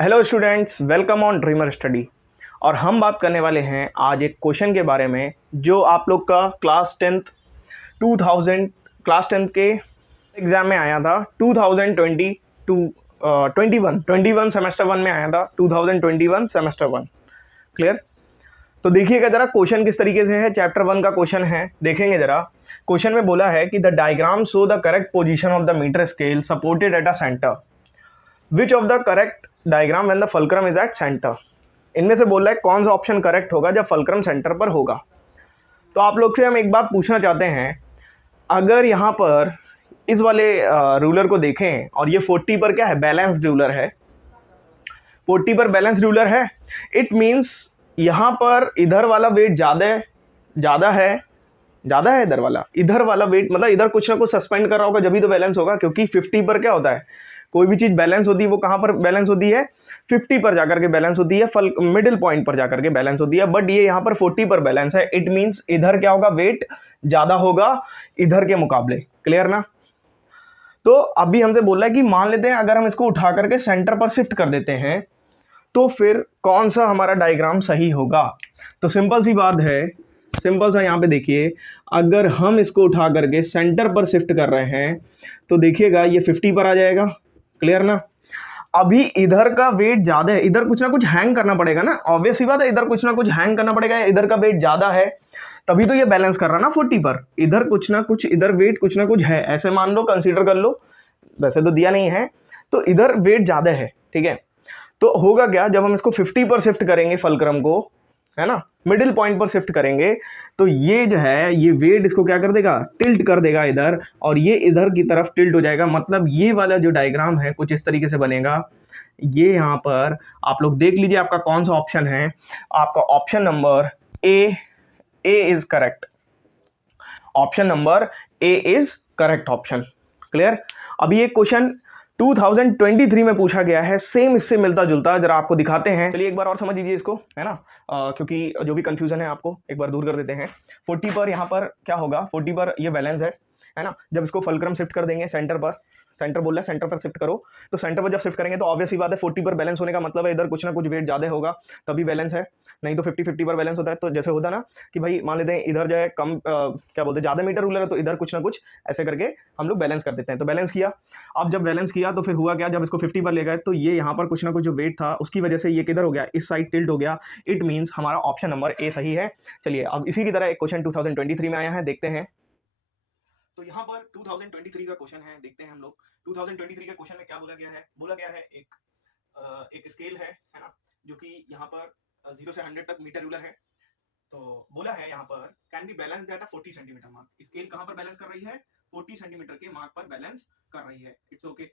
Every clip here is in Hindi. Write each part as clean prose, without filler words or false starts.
Hello students, welcome on dreamer study. और हम बात करने वाले हैं आज एक क्वेश्चन के बारे में जो आप लोग का क्लास टेंथ के एग्ज़ाम में आया था 2020 टू 21 सेमेस्टर वन में आया था 2021 सेमेस्टर वन। क्लियर? तो देखिएगा ज़रा क्वेश्चन किस तरीके से है। चैप्टर वन का क्वेश्चन है, देखेंगे ज़रा। क्वेश्चन में बोला है कि the diagram show the correct position of the metre scale supported at a centre, which of the correct diagram when the fulcrum is at centre. इनमें से बोल रहा है कौन सा ऑप्शन करेक्ट होगा जब फुलक्रम सेंटर पर होगा। तो आप लोग से हम एक बात पूछना चाहते हैं, अगर यहाँ पर इस वाले रूलर को देखें और ये 40 पर क्या है, बैलेंस्ड रूलर है, 40 पर बैलेंस रूलर है, इट मीन्स यहाँ पर इधर वाला वेट ज़्यादा है इधर वाला वेट, मतलब इधर कुछ ना कुछ सस्पेंड कर रहा होगा, जब भी तो बैलेंस होगा। क्योंकि 50 पर क्या होता है, कोई भी चीज़ बैलेंस होती है वो कहाँ पर बैलेंस होती है, 50 पर जाकर के बैलेंस होती है, मिडिल पॉइंट पर जाकर के बैलेंस होती है। बट ये यहाँ पर 40 पर बैलेंस है, इट मीन्स इधर क्या होगा, वेट ज़्यादा होगा इधर के मुकाबले। क्लियर ना? तो अभी हमसे बोल रहा है कि मान लेते हैं अगर हम इसको उठा करके सेंटर पर शिफ्ट कर देते हैं तो फिर कौन सा हमारा डायग्राम सही होगा। तो सिंपल सी बात है, सिंपल सा यहाँ पे देखिए, अगर हम इसको उठा करके सेंटर पर शिफ्ट कर रहे हैं तो देखिएगा ये 50 पर आ जाएगा। क्लियर ना? अभी इधर का वेट ज़्यादा है, इधर कुछ ना कुछ हैंग करना पड़ेगा ना, ऑब्वियस सी बात है, इधर कुछ ना कुछ हैंग करना पड़ेगा, इधर का वेट ज़्यादा है तभी तो ये बैलेंस कर रहा ना 40 पर। इधर कुछ ना कुछ, इधर वेट कुछ ना कुछ है, ऐसे मान लो, कंसीडर कर लो, वैसे तो दिया नहीं है, तो इधर वेट ज़्यादा है। ठीक है, तो होगा क्या, जब हम इसको 50 पर शिफ्ट करेंगे फुलक्रम को, है ना, मिडिल पॉइंट पर शिफ्ट करेंगे तो ये जो है, ये वेट इसको क्या कर देगा, टिल्ट कर देगा इधर, और ये इधर की तरफ टिल्ट हो जाएगा। मतलब ये वाला जो डायग्राम है कुछ इस तरीके से बनेगा। ये यहाँ पर आप लोग देख लीजिए आपका कौन सा ऑप्शन है। आपका option number A is correct. Option number A is correct option. Clear? अभी एक क्वेश्चन 2023 में पूछा गया है, सेम इससे मिलता जुलता, जरा आपको दिखाते हैं। चलिए एक बार और समझ लीजिए इसको, है ना, क्योंकि जो भी कंफ्यूजन है आपको एक बार दूर कर देते हैं। 40 पर यहाँ पर क्या होगा, 40 पर ये बैलेंस है ना। जब इसको फुलक्रम शिफ्ट कर देंगे सेंटर पर, सेंटर बोल रहा है सेंटर पर शिफ्ट करो, तो सेंटर पर जब शिफ्ट करेंगे तो ऑब्वियस ही बात है 40 पर बैलेंस होने का मतलब है इधर कुछ ना कुछ वेट ज़्यादा होगा तभी बैलेंस है, नहीं तो 50-50 पर बैलेंस होता है। तो जैसे होता ना कि भाई मान लेते हैं इधर जो है कम क्या बोलते हैं, ज़्यादा मीटर रूलर है, तो इधर कुछ ना कुछ ऐसे करके हम लोग बैलेंस कर देते हैं। तो बैलेंस किया, अब जब बैलेंस किया तो फिर हुआ क्या, जब इसको 50 पर ले गए तो ये यहाँ पर कुछ ना कुछ जो वेट था उसकी वजह से ये किधर हो गया, इस साइड टिल्ट हो गया। इट मीन्स हमारा ऑप्शन नंबर ए सही है। चलिए अब इसी की तरह एक क्वेश्चन 2023 में आया है, देखते हैं। तो यहाँ पर 2023 का क्वेश्चन है, देखते हैं हम लोग 2023 के क्वेश्चन में क्या बोला गया है। बोला गया है एक स्केल है ना, जो कि यहाँ पर 0 से 100 तक मीटर रूलर है। तो बोला है यहाँ पर can be balance at 40 centimetre mark. Scale कहाँ पर बैलेंस कर रही है, 40 सेंटीमीटर के मार्क पर बैलेंस कर रही है। It's okay.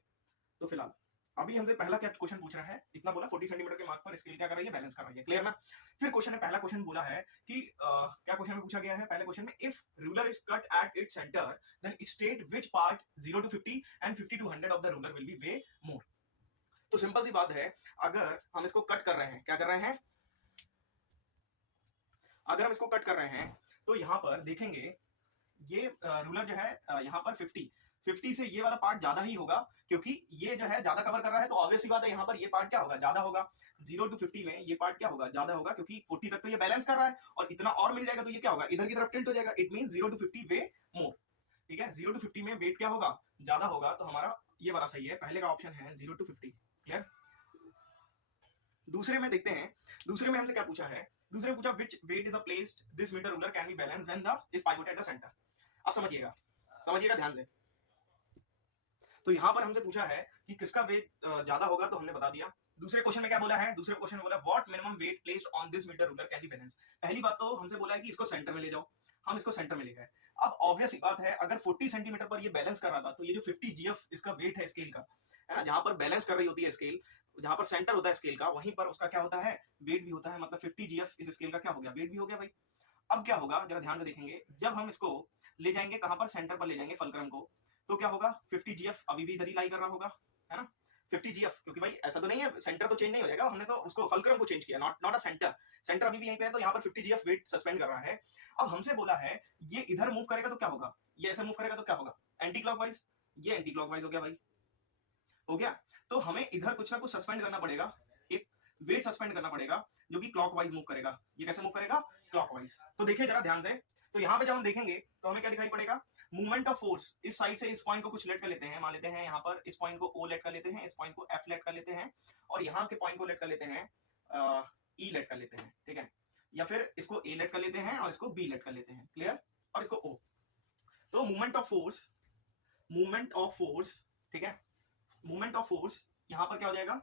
तो फिलहाल अभी हमसे पहला क्या क्वेश्चन पूछ रहा है, इतना बोला 40 सेंटीमीटर के मार्क पर स्केल क्या कर रही है, बैलेंस कर रही है। क्लियर ना? फिर क्वेश्चन में पहला क्वेश्चन बोला है कि क्या क्वेश्चन में पूछा गया है, पहले क्वेश्चन में, if ruler is cut at its centre then state which part 0 to 50 and 50 to 100 of the ruler will be way more. तो सिंपल सी बात है, अगर हम इसको कट कर रहे हैं, क्या कर रहे हैं, अगर हम इसको कट कर रहे हैं तो यहाँ पर देखेंगे ये रूलर जो है यहाँ पर 50 से ये वाला पार्ट ज्यादा ही होगा, क्योंकि ये जो है ज्यादा कवर कर रहा है, तो ऑब्वियस सी बात है यहाँ पर ये पार्ट क्या होगा, ज्यादा होगा। 0 to 50 में ये पार्ट क्या होगा, ज्यादा होगा, क्योंकि 40 तक तो ये बैलेंस कर रहा है और इतना और मिल जाएगा तो ये क्या होगा, इधर की तरफ टिल्ट हो जाएगा। इट मीन 0 to 50 वे मोर। ठीक है, 0 to 50 में वेट क्या होगा, ज्यादा होगा, तो हमारा ये वाला सही है, पहले का ऑप्शन है 0 to 50। क्लियर? दूसरे में देखते हैं, दूसरे में हमसे क्या पूछा है, दूसरे में पूछा which weight is placed this metre ruler can be balance when the is pivot at the centre. अब समझिएगा ध्यान से। तो यहाँ पर हमसे पूछा है कि किसका वेट ज्यादा होगा, तो हमने बता दिया। दूसरे क्वेश्चन में क्या बोला है, दूसरे क्वेश्चन में बोला what minimum weight placed on this metre ruler can be balance. पहली बात तो हमसे बोला है कि इसको सेंटर में ले जाओ, हम इसको सेंटर में ले गए। अब ऑब्वियस बात है, अगर 40 सेंटीमीटर पर ये बैलेंस कर रहा था तो ये जो 50 जीएफ इसका वेट है स्केल का, है ना, जहां पर बैलेंस कर रही होती है स्केल, जहां पर सेंटर होता है स्केल का, वहीं पर उसका क्या होता है, वेट भी होता है। मतलब 50 जीएफ इस स्केल का क्या हो गया, वेट भी हो गया भाई। अब क्या होगा, जरा ध्यान से देखेंगे, जब हम इसको ले जाएंगे कहां पर, सेंटर पर ले जाएंगे फुलक्रम को, तो क्या होगा, 50 जीएफ अभी भी इधर ही लाई कर रहा होगा, है ना, 50 जीएफ, क्योंकि भाई ऐसा तो नहीं है सेंटर तो चेंज नहीं हो जाएगा, हमने तो उसको फुलक्रम को चेंज किया, नॉट अ सेंटर। सेंटर अभी भी यहीं पे है, तो यहाँ पर 50 जीएफ वेट सस्पेंड कर रहा है। अब हमसे बोला है ये इधर मूव करेगा तो क्या होगा, ये ऐसे मूव करेगा तो क्या होगा, एंटी क्लॉकवाइज। ये एंटी क्लॉकवाइज हो गया भाई, हो गया। तो हमें इधर कुछ ना कुछ सस्पेंड करना पड़ेगा, वेट सस्पेंड करना पड़ेगा जो कि क्लॉकवाइज मूव करेगा। ये कैसे मूव करेगा? क्लॉकवाइज। तो देखिए जरा ध्यान से, तो यहाँ पे जब हम देखेंगे तो हमें क्या दिखाई पड़ेगा? मूवमेंट ऑफ फोर्स इस साइड से इस पॉइंट को कुछ लेट कर लेते हैं, मान लेते हैं यहाँ पर इस पॉइंट को O लेट कर लेते हैं, इस पॉइंट को F लेट कर लेते हैं, और यहाँ के पॉइंट को लेट कर लेते हैं E लेट कर लेते हैं, ठीक है, या फिर इसको A लेट कर लेते हैं और इसको B लेट कर लेते हैं, क्लियर, और इसको O। तो मूवमेंट ऑफ फोर्स, ठीक है, मूवमेंट ऑफ फोर्स यहाँ पर क्या हो जाएगा?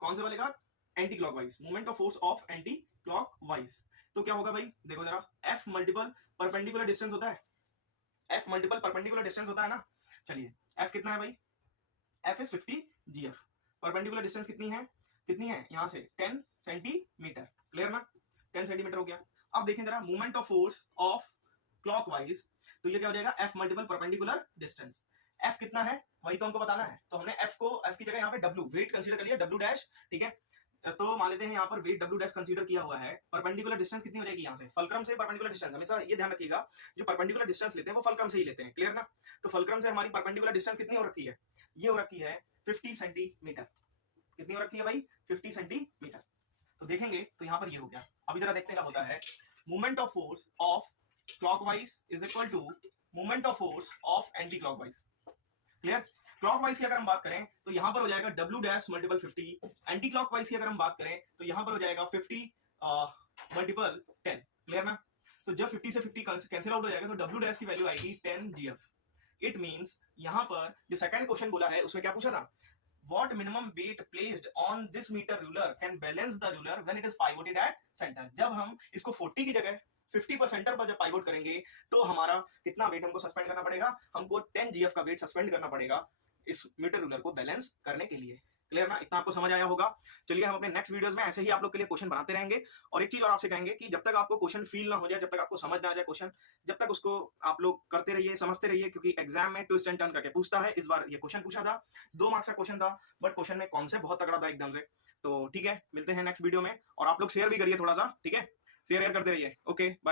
कौन से वाले का? Anti clockwise, movement of force of anti clockwise. तो क्या होगा भाई? देखो जरा, F मल्टीपल परपेंडिकुलर डिस्टेंस होता है, F मल्टीपल परपेंडिकुलर डिस्टेंस होता है ना। चलिए F कितना है भाई? F is 50 GF। Perpendicular distance कितनी है यहां से? 10 सेंटीमीटर, क्लियर ना? 10 सेंटीमीटर हो गया। अब देखें जरा, movement of force of clockwise, तो ये क्या हो जाएगा? F multiple perpendicular distance. F कितना है वही तो हमको बताना है, तो हमने F की जगह यहाँ पे W वेट कंसीडर कर लिया, W डैश, ठीक है। तो मान लेते हैं यहाँ पर वेट W डैश कंसीडर किया हुआ है। परपेंडिकुलर डिस्टेंस कितनी हो जाएगी यहाँ से? फलक्रम से परपेंडिकुलर डिस्टेंस, हमेशा ये ध्यान रखिएगा जो परपेंडिकुलर डिस्टेंस लेते हैं वो फलक्रम से ही लेते हैं, क्लियर ना? तो फलक्रम से हमारी परपेंडिकुलर डिस्टेंस कितनी हो रखी है? ये हो रखी है 50 सेंटीमीटर। कितनी हो रखी है भाई? 50 सेंटीमीटर। तो देखेंगे तो यहाँ पर ये हो गया। अभी जरा देखते क्या होता है। Movement of force of clockwise is equal to movement of force of anticlockwise, clear. Clockwise की अगर हम बात करें तो यहां पर हो जाएगा W dash multiple 50। Anti clockwise की अगर हम बात करें तो यहां पर हो जाएगा 50 मल्टीपल 10, क्लियर ना? तो जब 50 से 50 कैंसिल आउट हो जाएगा तो W डैश की वैल्यू आएगी 10 GF। इट मींस यहां पर जो सेकंड क्वेश्चन बोला है उसमें क्या पूछा था? What minimum weight placed on this meter ruler can balance the ruler when it is pivoted at center? जब हम इसको 40 की जगह 50 पर सेंटर पर जब पाइवोट करेंगे तो हमारा कितना वेट हमको सस्पेंड करना पड़ेगा? हमको 10 GF का वेट सस्पेंड करना पड़ेगा इस मीटर रूलर को बैलेंस करने के लिए, क्लियर ना? इतना आपको समझ आया होगा। चलिए हम अपने नेक्स्ट वीडियोस में ऐसे ही आप लोग के लिए क्वेश्चन बनाते रहेंगे। और एक चीज और आपसे कहेंगे कि जब तक आपको क्वेश्चन फील ना हो जाए, जब तक आपको समझ ना आ जाए क्वेश्चन, जब तक उसको आप लोग करते रहिए, समझते रहिए, क्योंकि एग्जाम में ट्विस्ट एंड टर्न करके पूछता है। इस बार ये क्वेश्चन पूछा था, 2 मार्क्स का क्वेश्चन था, बट क्वेश्चन में कॉन्सेप्ट बहुत तगड़ा था एकदम से। तो ठीक है, मिलते हैं नेक्स्ट वीडियो में, और आप लोग शेयर भी करिए थोड़ा सा, ठीक है? शेयर करते रहिए। Okay, bye.